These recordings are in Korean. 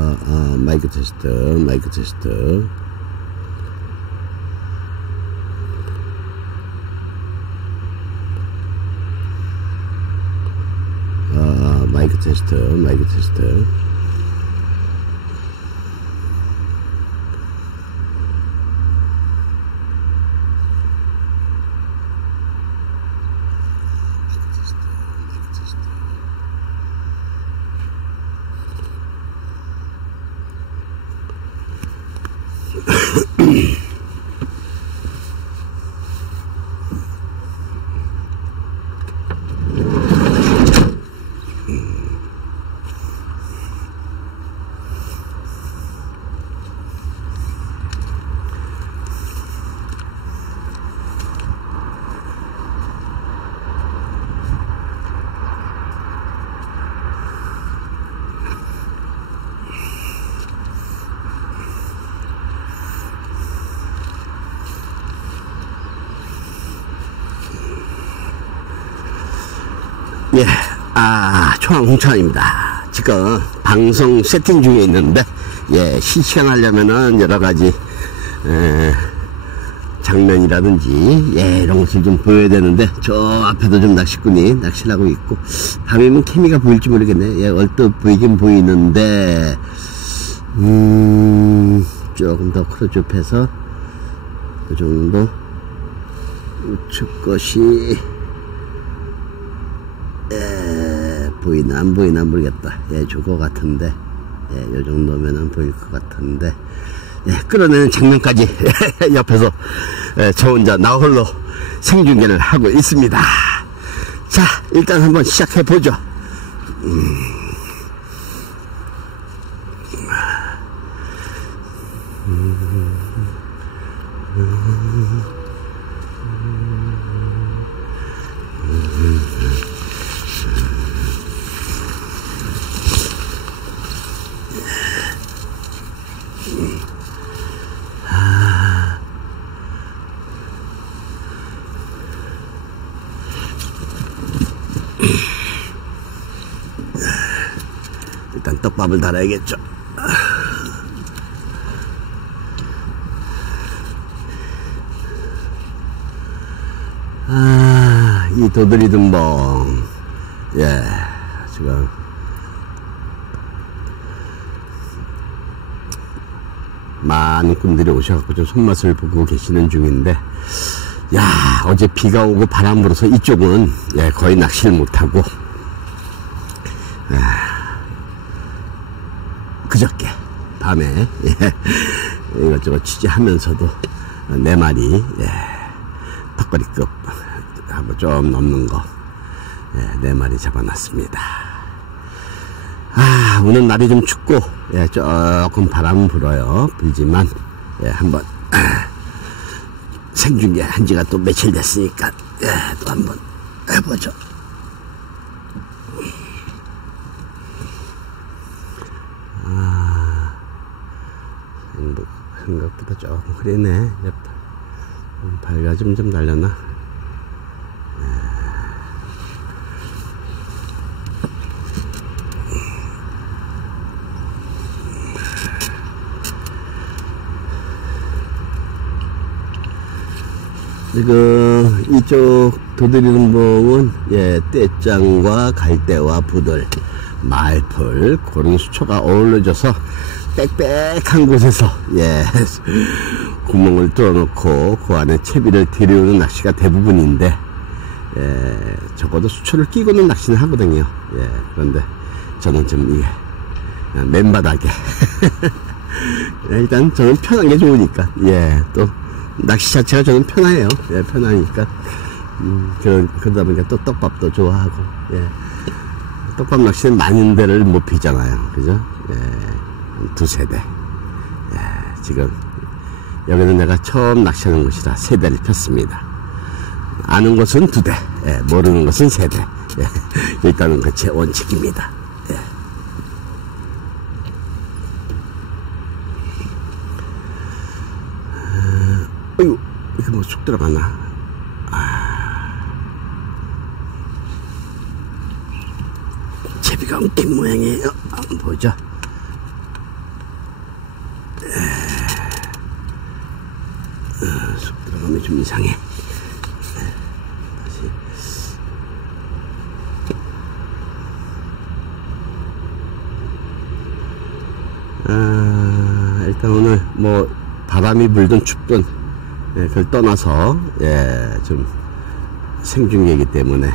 어, 어, 마이크 테스트, 마이크 테스트. 어, 어, 마이크 테스트, 마이크 테스트. 예, 아, 초항홍천입니다. 지금 방송 세팅 중에 있는데, 예, 실시간 하려면은 여러 가지, 에, 장면이라든지, 예, 이런 것을 좀 보여야 되는데, 저 앞에도 좀 낚시꾼이 낚시를 하고 있고, 밤이면 케미가 보일지 모르겠네. 예, 얼뜻 보이긴 보이는데, 음, 조금 더 크로즈업해서, 그 정도, 우측 것이, 보이나 안 보이나 모르겠다. 예, 저거 같은데, 예, 요 정도면은 보일 것 같은데, 예, 끌어내는 장면까지 옆에서 예, 저 혼자 나 홀로 생중계를 하고 있습니다. 자, 일단 한번 시작해 보죠. 일단 떡 밥을 달아야겠죠. 아, 이 도드리등봉. 예, 지금. 많은 분들이 오셔갖고 좀 손맛을 보고 계시는 중인데, 야, 어제 비가 오고 바람 불어서 이쪽은, 예, 거의 낚시를 못하고, 그저께 밤에 예, 이것저것 취재하면서도 네 마리 예, 턱걸이급 하고 좀 넘는 거네 마리 잡아놨습니다. 아 오늘 날이 좀 춥고 예, 조금 바람 불어요. 불지만 예, 한번 생중계 한 지가 또 며칠 됐으니까 예, 또 한번 해보죠. 생각보다 조금 흐리네. 옆, 음, 밝아짐 좀 날렸나? 지금 이쪽 도드리등봉은 예, 떼짱과 갈대와 부들, 말풀 그런 수초가 어우러져서 빽빽한 곳에서 예 구멍을 뚫어놓고 그 안에 채비를 들여오는 낚시가 대부분인데 예, 적어도 수초를 끼고는 낚시는 하거든요. 예, 그런데 저는 좀 이게 맨바닥에 일단 저는 편한 게 좋으니까 예, 또 낚시 자체가 저는 편해요. 예, 편하니까 음, 그런 그러다 보니까 또 떡밥도 좋아하고 예. 떡밥 낚시는 많은 데를 못 피잖아요. 그죠? 예, 한 두 세 대. 예, 지금, 여기는 내가 처음 낚시하는 곳이라 세 대를 폈습니다. 아는 것은 두 대, 예, 모르는 것은 세 대. 예, 일단은 그 제 원칙입니다. 예. 아, 어이구, 이게 뭐 쑥 들어가나? 제비가 엉킨 모양이에요. 한번 보죠. 마음이 좀 이상해. 네, 다시. 아, 일단 오늘 뭐 바람이 불든 춥든 예, 그걸 떠나서 예, 좀 생중계이기 때문에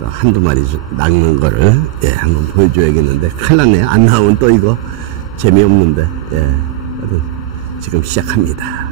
또 한두 마리 좀 낚는 거를 예, 한번 보여줘야겠는데 큰일 났네요. 안 나오면 또 이거 재미없는데 예, 지금 시작합니다.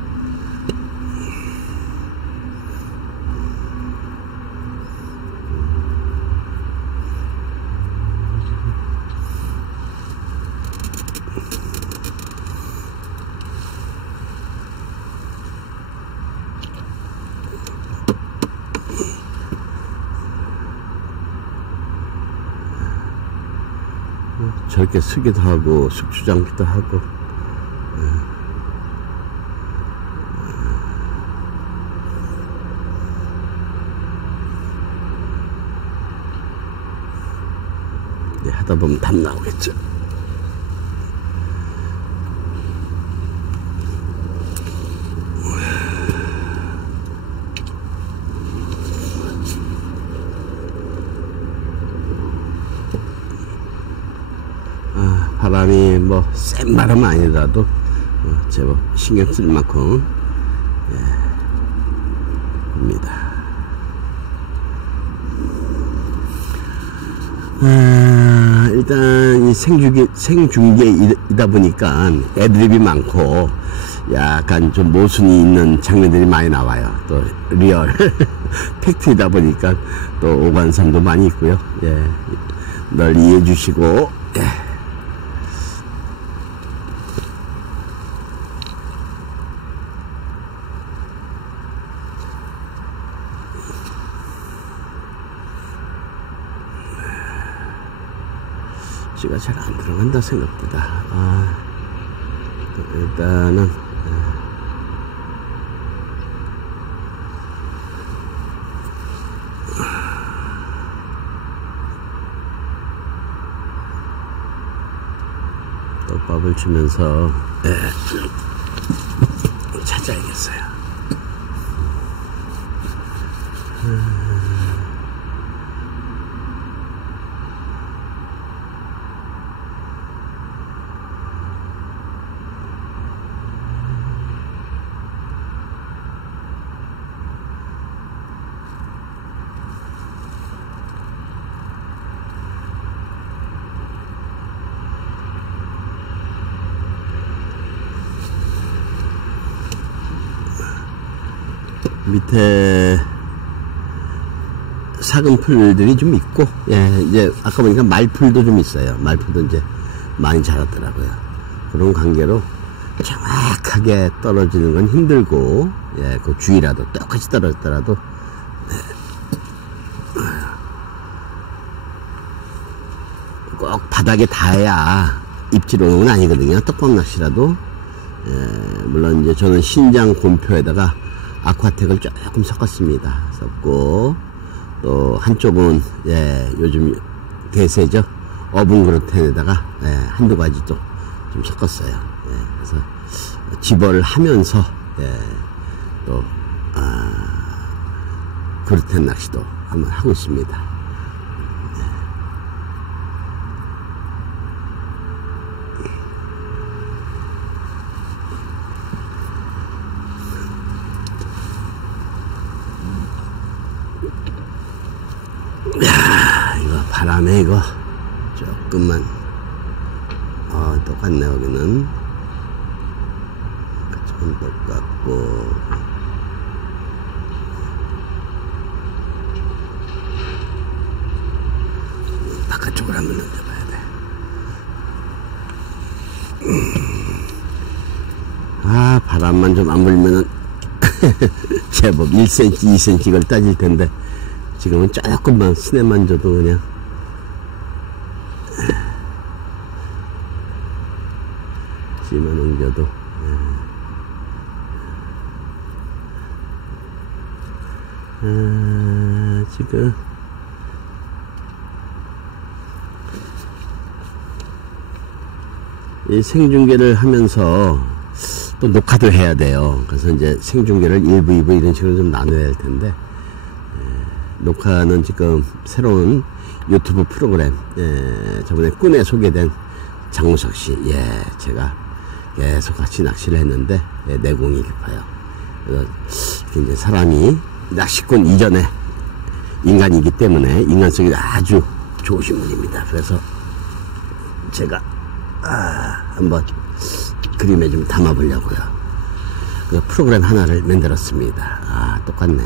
저렇게 쓰기도 하고 숙주장기도 하고. 예, 하다 보면 답 나오겠죠. 아, 바람이 뭐 센 바람은 아니라도 어, 제법 신경 쓸 만큼 예, 입니다. 아, 일단 이 생중계 생중계이다 보니까 애드립이 많고 약간 좀 모순이 있는 장면들이 많이 나와요. 또 리얼 팩트이다 보니까 또 오관삼도 많이 있고요. 예, 널 이해해 주시고 예. 쥐가 잘 안 들어간다 생각보다. 아, 일단은 떡밥을 주면서 예, 찾아야겠어요 밑에 작은 풀들이 좀 있고, 예, 이제 아까 보니까 말풀도 좀 있어요. 말풀도 이제 많이 자랐더라고요. 그런 관계로 정확하게 떨어지는 건 힘들고, 예, 그 주위라도 똑같이 떨어졌더라도, 네. 꼭 바닥에 닿아야 입질 오는 건 아니거든요. 떡밥 낚시라도. 예, 물론 이제 저는 신장 곰표에다가 아쿠아텍을 조금 섞었습니다. 섞고 또 한쪽은 예, 요즘 대세죠. 어분 그릇텐에다가 예, 한두 가지 또 좀 섞었어요. 예, 그래서 집어를 하면서 예, 또 아, 그릇텐 낚시도 한번 하고 있습니다. 야, 이거 바람에 이거 조금만. 어 똑같네 여기는. 조금 똑같고. 바깥쪽을 한번 던져봐야 돼. 아 바람만 좀 안 불면은 제법 1cm, 2cm 걸 따질 텐데 지금은 조금만 스냅만 줘도 그냥. 씨만 옮겨도. 아, 지금. 이 생중계를 하면서 또 녹화도 해야 돼요. 그래서 이제 생중계를 1부, 2부 이런 식으로 좀 나눠야 할 텐데, 에, 녹화는 지금 새로운 유튜브 프로그램, 에, 저번에 꾼에 소개된 장우석 씨, 예, 제가 계속 같이 낚시를 했는데, 예, 내공이 깊어요. 그래서 사람이 낚시꾼 이전에 인간이기 때문에 인간성이 아주 좋으신 분입니다. 그래서 제가 아, 한번 그림에 좀 담아보려고요. 그 프로그램 하나를 만들었습니다. 아, 똑같네.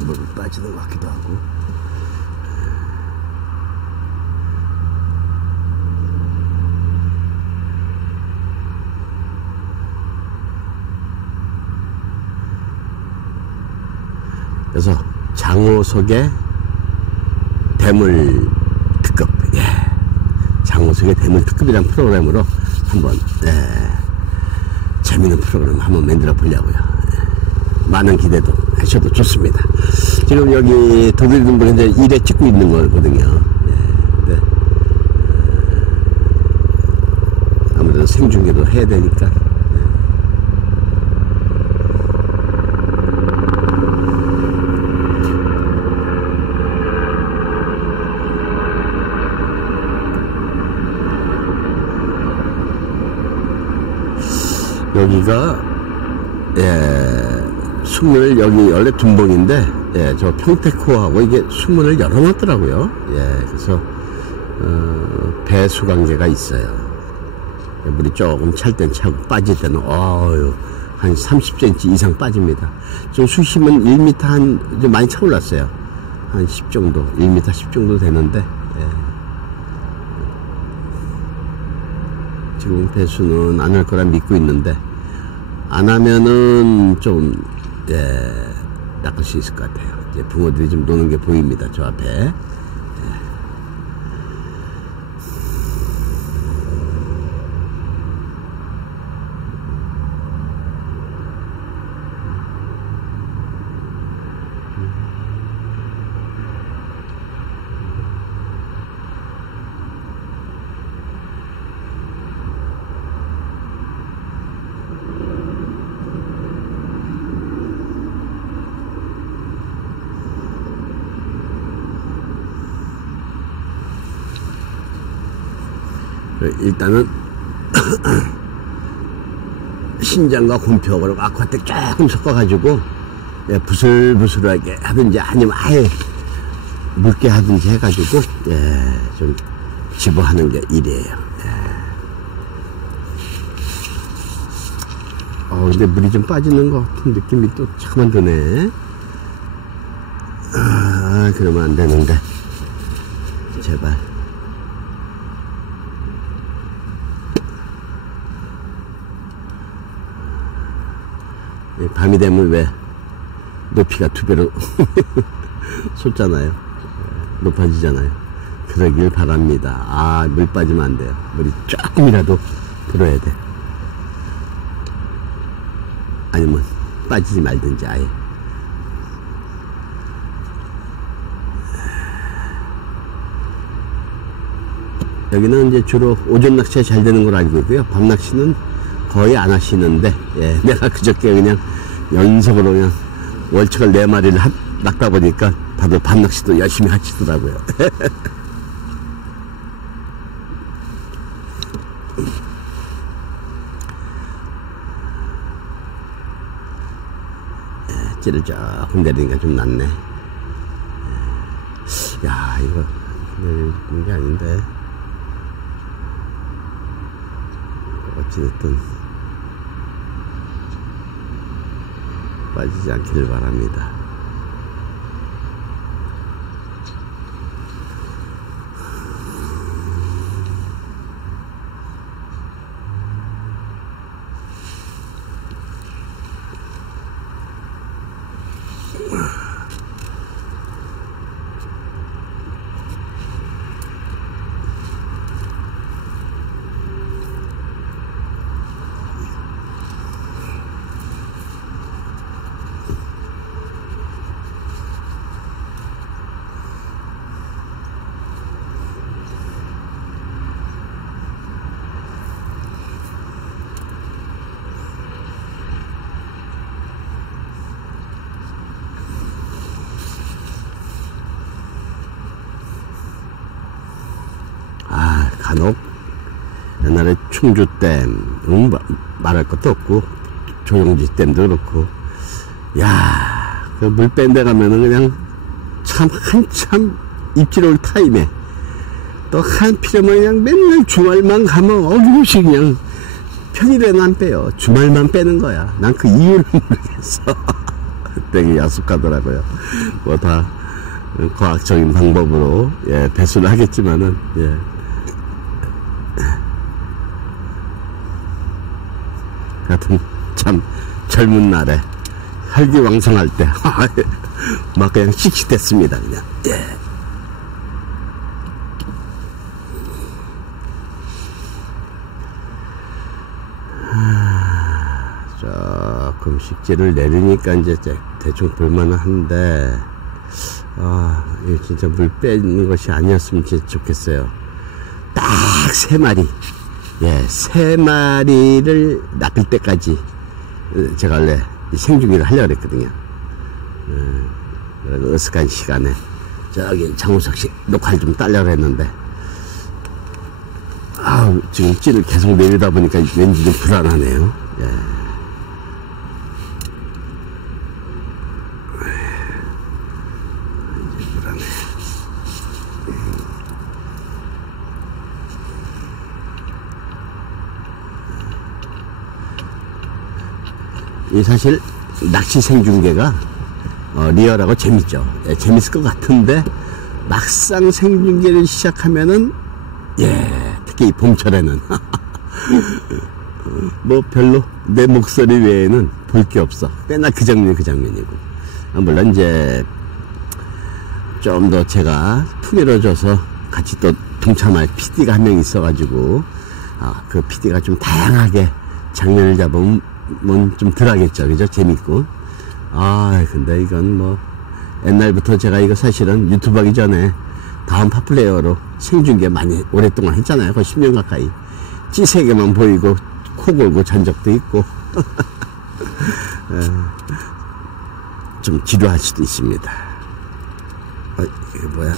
예. 물이 빠지는 것 같기도 하고. 그래서 장호석의 대물 특급, 예. 장호석의 대물 특급이라는 프로그램으로 한번, 예. 재밌는 프로그램 한번 만들어 보려고요. 예. 많은 기대도 하셔도 좋습니다. 지금 여기 독일등부 현재 일에 찍고 있는 거거든요. 예. 근데, 어, 아무래도 생중계도 해야 되니까. 여기가 예, 수문을 여기 원래 둔봉인데 예, 저 평택호하고 이게 수문을 열어놨더라고요. 예, 그래서 어, 배수 관계가 있어요. 물이 조금 찰 땐 차고 빠질 때는 어유 한 30cm 이상 빠집니다. 좀 수심은 1m 한 좀 많이 차올랐어요. 한 10 정도, 1m 10 정도 되는데 예. 지금 배수는 안 할 거라 믿고 있는데 안 하면은 좀 예, 낚을 수 있을 것 같아요. 이제 붕어들이 좀 노는 게 보입니다. 저 앞에. 일단은 신장과 곰표 그리고 아쿠아텍 조금 섞어가지고 예, 부슬부슬하게 하든지 아니면 아예 묽게 하든지 해가지고 예, 좀 집어하는 게 일이에요. 예. 어 근데 물이 좀 빠지는 것 같은 느낌이 또 잠깐만 드네. 아 그러면 안 되는데 제발. 밤이 되면 왜 높이가 두 배로 솟잖아요. 높아지잖아요. 그러길 바랍니다. 아, 물 빠지면 안 돼요. 물이 조금이라도 들어야 돼. 아니면 빠지지 말든지 아예. 여기는 이제 주로 오전 낚시가 잘 되는 걸 알고 있고요. 밤 낚시는 거의 안 하시는데 예, 내가 그저께 그냥 연속으로 그냥 월척을 네 마리를 하, 낚다 보니까 다들 밤낚시도 열심히 하시더라고요. 예, 찌를 조금 내리니까 좀 낫네. 예. 야, 이거 내리는 게 아닌데. 아시겠든 빠지지 않기를 바랍니다. 충주댐 응, 말할 것도 없고 조용지댐도 그렇고. 야그 물뺀 데 가면은 그냥 참 한참 입질 올 타임에 또 한필요면 그냥 맨날 주말만 가면 어김없이 그냥 평일에는 안 빼요. 주말만 빼는 거야. 난 그 이유를 모르겠어. 되게 야속하더라고요. 뭐 다 과학적인 방법으로 예, 배수를 하겠지만은 예. 하여튼 참 젊은 날에 혈기왕성할 때 막 그냥 씩씩댔습니다 그냥. 예. 조금 식재를 내리니까 이제 대충 볼만한데 아 이거 진짜 물 빼는 것이 아니었으면 좋겠어요. 딱 세 마리 예, 세 마리를 낚을 때까지 어, 제가 원래 생중계를 하려고 그랬거든요. 어, 어색한 시간에 저기 장우석 씨 녹화를 좀 딸려고 했는데 아 지금 찌를 계속 내리다 보니까 왠지 좀 불안하네요. 예. 이 사실 낚시 생중계가 어, 리얼하고 재밌죠. 예, 재밌을 것 같은데 막상 생중계를 시작하면은 예 특히 이 봄철에는 뭐 별로 내 목소리 외에는 볼 게 없어. 맨날 그 장면 그 장면이고. 아, 물론 이제 좀 더 제가 풍요로워져서 같이 또 동참할 PD가 한 명 있어가지고 아, 그 PD가 좀 다양하게 장면을 잡으면 좀 덜하겠죠. 그죠? 재밌고. 아, 근데 이건 뭐, 옛날부터 제가 이거 사실은 유튜브 하기 전에 다음 팝플레이어로 생중계 많이 오랫동안 했잖아요. 거의 10년 가까이. 찌세게만 보이고, 코 골고 잔 적도 있고. 좀 지루할 수도 있습니다. 어, 이게 뭐야?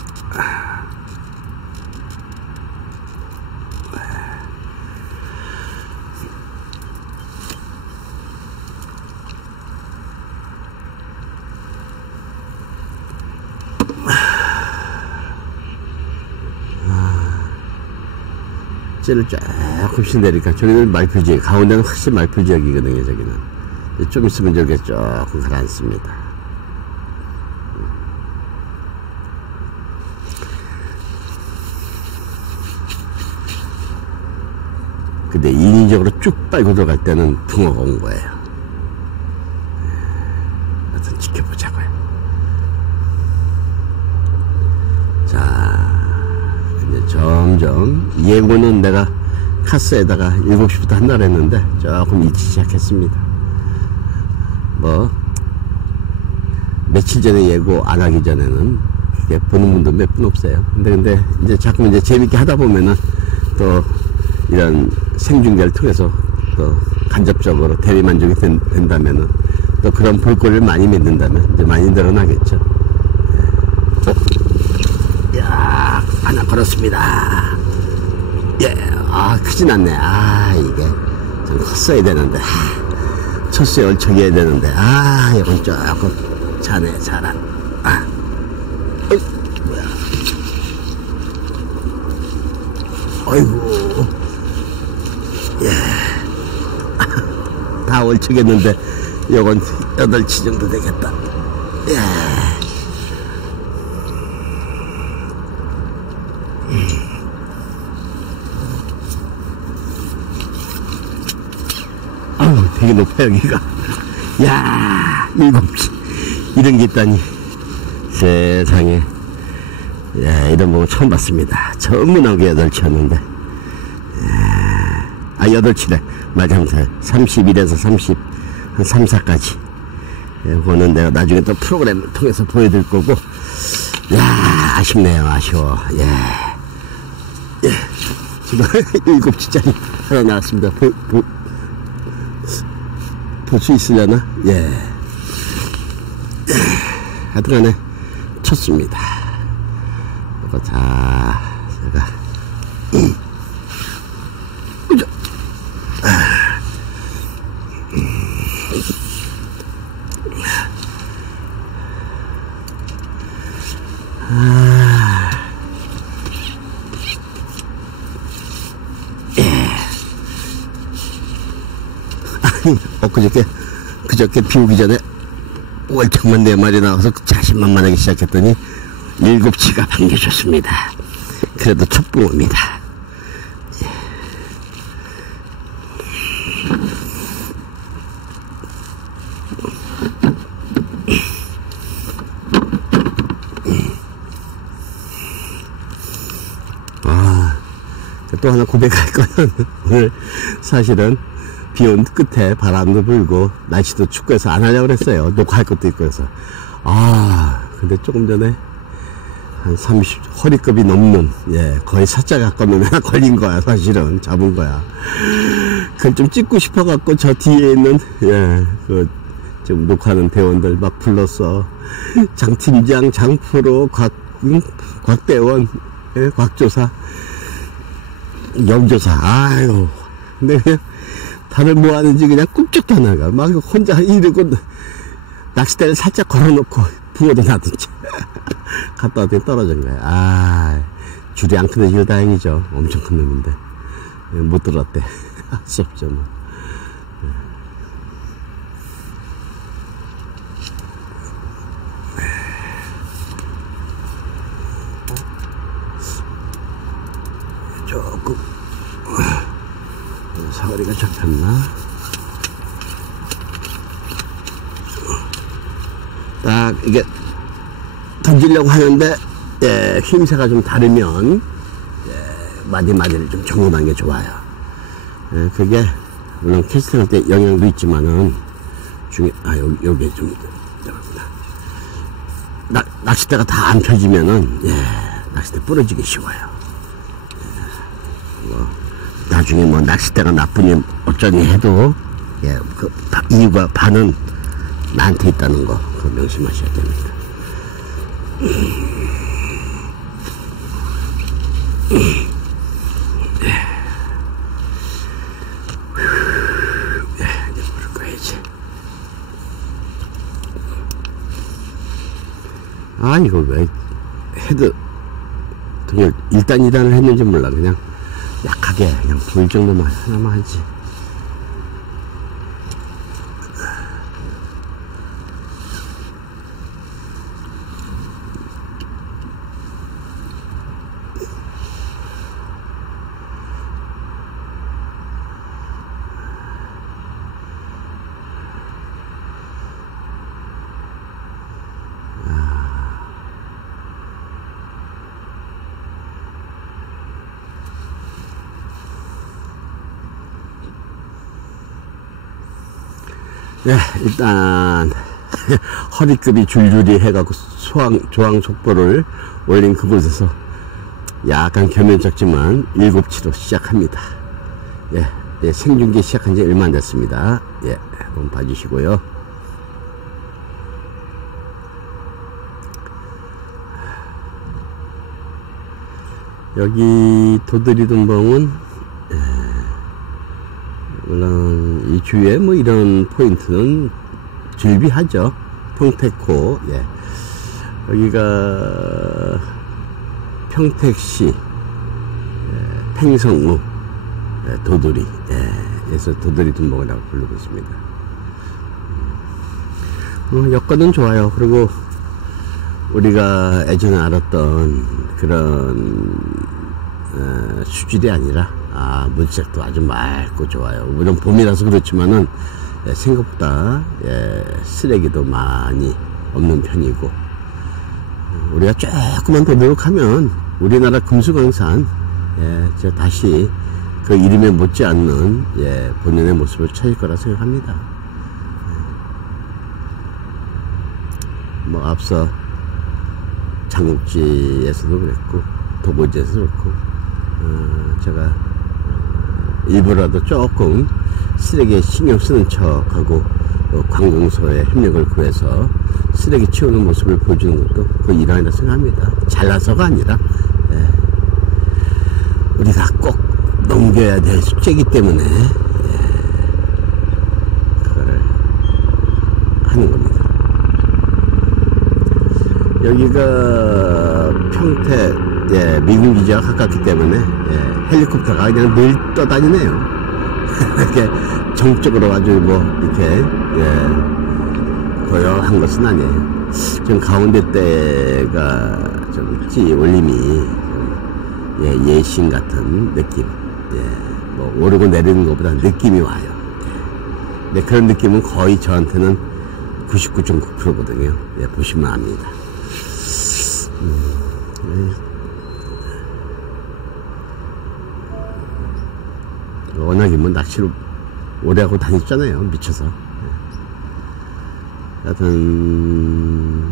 찌를 조금씩 내리니까 저기는 말표 지역, 가운데는 확실히 말표 지역이거든요, 저기는. 좀 있으면 저기 조금 가라앉습니다. 근데 인위적으로 쭉 빨고 들어갈 때는 붕어가 온 거예요. 하여튼 지켜보자고요. 자, 점점 예고는 내가 카스에다가 7시부터 한다 그랬는데 조금 잊기 시작했습니다. 뭐 며칠 전에 예고 안 하기 전에는 그게 보는 분도 몇 분 없어요. 근데 근데 이제 자꾸 이제 재밌게 하다 보면은 또 이런 생중계를 통해서 또 간접적으로 대리 만족이 된, 된다면은 또 그런 볼거리를 많이 만든다면 이제 많이 늘어나겠죠. 야 하나 걸었습니다. 예, 아 크진 않네. 아 이게 좀 컸어야 되는데. 아, 첫수에 얼척해야 되는데. 아 이건 조금 자네 자라. 아, 뭐야? 어이구. 예. 다 얼척했는데, 요건 8치 정도 되겠다. 예. 되게 높아, 여기가. 야 일곱 치. 이런 게 있다니. 세상에. 야, 이런 거 처음 봤습니다. 처음 나오게 여덟 치였는데. 아, 여덟 치래. 말장사. 31에서 30, 한 3, 4까지. 예, 그거는 내가 나중에 또 프로그램을 통해서 보여드릴 거고. 야 아쉽네요. 아쉬워. 예. 예. 지금 일곱 치짜리 하나 나왔습니다. 보, 보, 볼 수 있으려나? 예. 예. 하여튼 간에 쳤습니다. 이거 자, 제가. 그저께 그저께 비 오기 전에 월척만 네 마리 나와서 자신만만하기 시작했더니 일곱 치가 반겨줬습니다. 그래도 첫 붕어입니다. 아, 또 하나 고백할 거는 오늘 사실은 비 온 끝에 바람도 불고 날씨도 춥고 해서 안 하려고 그랬어요. 녹화할 것도 있고 해서. 아, 근데 조금 전에 한 30, 허리급이 넘는, 예, 거의 사자 가까운 하나 걸린 거야, 사실은. 잡은 거야. 그걸 좀 찍고 싶어갖고 저 뒤에 있는, 예, 그, 지금 녹화하는 대원들 막 불렀어. 장 팀장, 장 프로, 곽, 응? 곽대원, 예, 곽조사, 영조사, 아유. 근데 그냥 다들 뭐 하는지 그냥 꿈쩍도 안 나가. 막 혼자 이러고 낚싯대를 살짝 걸어놓고 붕어도 놔두지. 갔다 왔더니 떨어진 거야. 아, 줄이 안 큰데 이거 다행이죠. 엄청 큰 놈인데. 못 들었대. 할 수 없죠, 뭐. 조금 사거리가 잡혔나? 딱 이게 던지려고 하는데 예, 힘새가 좀 다르면 예, 마디마디를 좀 정돈한 게 좋아요. 예, 그게 물론 캐스팅할 때 영향도 있지만은 중에 아 여기 여기에 좀. 낚- 낚싯대가 다 안 펴지면은 예, 낚싯대 부러지기 쉬워요. 나중에 뭐 낚싯대가 나쁘니 어쩌니 해도 예, 그 바- 이유가 반은 나한테 있다는 거 명심하셔야 됩니다. 예. 아 이거 왜 헤드 그냥 일단 2단을 했는지 몰라 그냥 약하게 그냥 불 정도만 하나만 하지 네, 일단 허리급이 줄줄이 해갖고 소항 조항 속보를 올린 그곳에서 약간 겸연쩍지만 일곱치로 시작합니다. 예, 예, 생중계 시작한 지 얼마 안 됐습니다. 예, 한번 봐주시고요. 여기 도드리동봉은 물론 이 주위에 뭐 이런 포인트는 즐비하죠. 평택호, 예. 여기가 평택시 예, 팽성읍 예, 도돌이, 예, 에서 도돌이 둔봉이라고 부르고 있습니다. 어, 여건은 좋아요. 그리고 우리가 예전에 알았던 그런 어, 수질이 아니라 아 물색도 아주 맑고 좋아요. 물론 봄이라서 그렇지만은 예, 생각보다 예, 쓰레기도 많이 없는 편이고 어, 우리가 조금만 더 노력하면 우리나라 금수강산 예, 저 다시 그 이름에 못지않는 예, 본연의 모습을 찾을 거라 생각합니다. 뭐 앞서 장국지에서도 그랬고 도보지에서도 그렇고 어, 제가 어, 일부라도 조금 쓰레기에 신경 쓰는 척하고 어, 관공서의 협력을 구해서 쓰레기 치우는 모습을 보여주는 것도 그 일환이라 생각합니다. 잘나서가 아니라 예. 우리가 꼭 넘겨야 될 숙제이기 때문에 예. 그걸 하는 겁니다. 여기가 평택 예, 미군 기지와 가깝기 때문에, 예, 헬리콥터가 그냥 늘 떠다니네요. 이렇게 정적으로 아주 뭐, 이렇게, 예, 고요한 것은 아니에요. 지금 가운데 때가 좀 찌, 올림이, 좀, 예, 예신 같은 느낌. 예, 뭐, 오르고 내리는 것보다 느낌이 와요. 네, 그런 느낌은 거의 저한테는 99.9%거든요. 예, 보시면 압니다. 음, 워낙에 뭐 낚시를 오래 하고 다녔잖아요. 미쳐서. 예. 하여튼,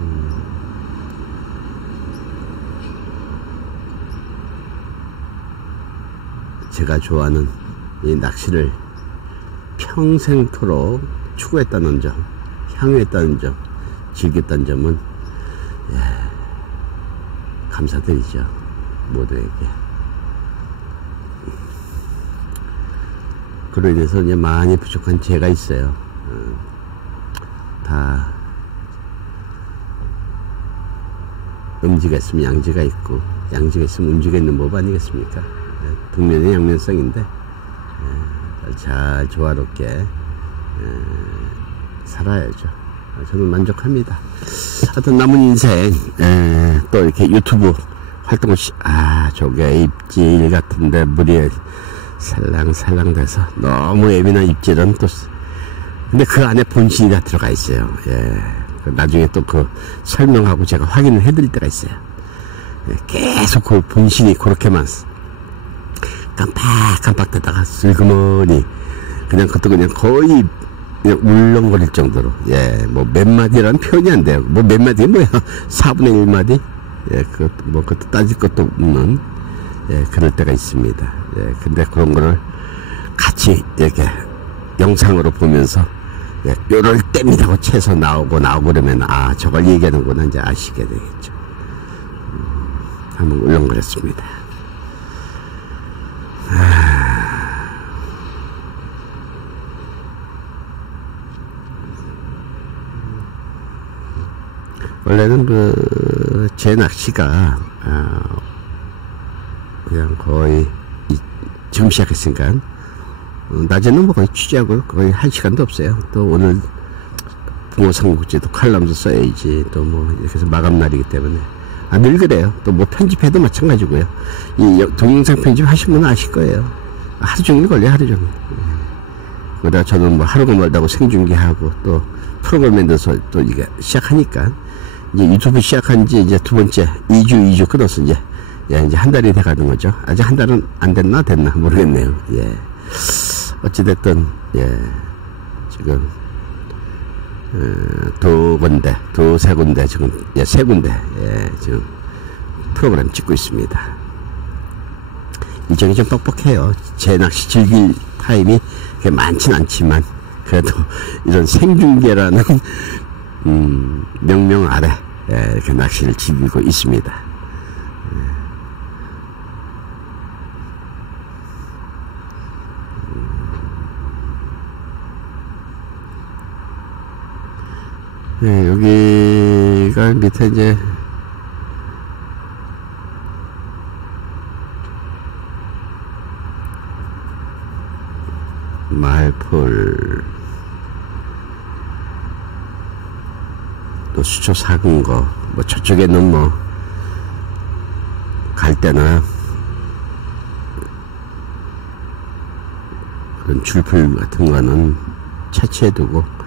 제가 좋아하는 이 낚시를 평생토록 추구했다는 점, 향유했다는 점, 즐겼다는 점은 예, 감사드리죠 모두에게. 그로 인해서 이제 많이 부족한 제가 있어요. 어, 다 음지가 있으면 양지가 있고 양지가 있으면 음지가 있는 법 아니겠습니까? 예, 북면의 양면성인데 예, 잘 조화롭게 예, 살아야죠. 저는 만족합니다. 하여튼 남은 인생 에, 또 이렇게 유튜브 활동을 시, 아 저게 입질 같은데 물이 살랑살랑 돼서 너무 예민한 입질은 또 근데 그 안에 본신이 다 들어가 있어요. 예. 그 나중에 또 그 설명하고 제가 확인을 해드릴 때가 있어요. 예, 계속 그 본신이 그렇게만 깜빡깜빡대다가 슬그머니 그냥 그것도 그냥 거의 그냥 울렁거릴 정도로 예 뭐 몇 마디라는 표현이 안 돼요 뭐 몇 마디 뭐야 4분의 1마디 예그뭐 그것도 따질 것도 없는 예 그럴 때가 있습니다 예 근데 그런 거를 같이 이렇게 영상으로 보면서 예, 요럴 때입니다고 채서 나오고 나오고 그러면 아 저걸 얘기하는구나 이제 아시게 되겠죠. 음, 한번 울렁거렸습니다. 원래는 그, 제 낚시가, 아, 그냥 거의, 이, 지금 시작했으니까, 어, 낮에는 뭐 거의 취재하고 거의 할 시간도 없어요. 또 오늘 삼국지도 칼럼도 써야지. 또 뭐, 이렇게 해서 마감 날이기 때문에. 아, 늘 그래요. 또 뭐 편집해도 마찬가지고요. 이 여- 동영상 편집 하신 분은 아실 거예요. 하루 종일 걸려요, 하루 종일. 그러다 저는 뭐 하루가 멀다고 생중계하고 또 프로그램 만들어서 또 이게 시작하니까 이제 유튜브 시작한 지 이제 두 번째 2주 2주 끊어서 이제 예, 이제 한 달이 돼 가는 거죠. 아직 한 달은 안 됐나 됐나 모르겠네요. 예. 어찌됐든 예. 지금 어, 두 군데, 두 세 군데 지금 예, 세 군데 예, 지금 프로그램 찍고 있습니다. 일정이 좀 뻑뻑해요. 제 낚시 즐길 타임이 그렇게 많진 않지만 그래도 이런 생중계라는 음, 명명 아래 예, 이렇게 낚시를 즐기고 있습니다. 예, 여기가 밑에 이제 말풀 또 수초 작은 거, 뭐 저쪽에는 뭐, 갈 때나, 그런 줄풀 같은 거는 채취해 두고,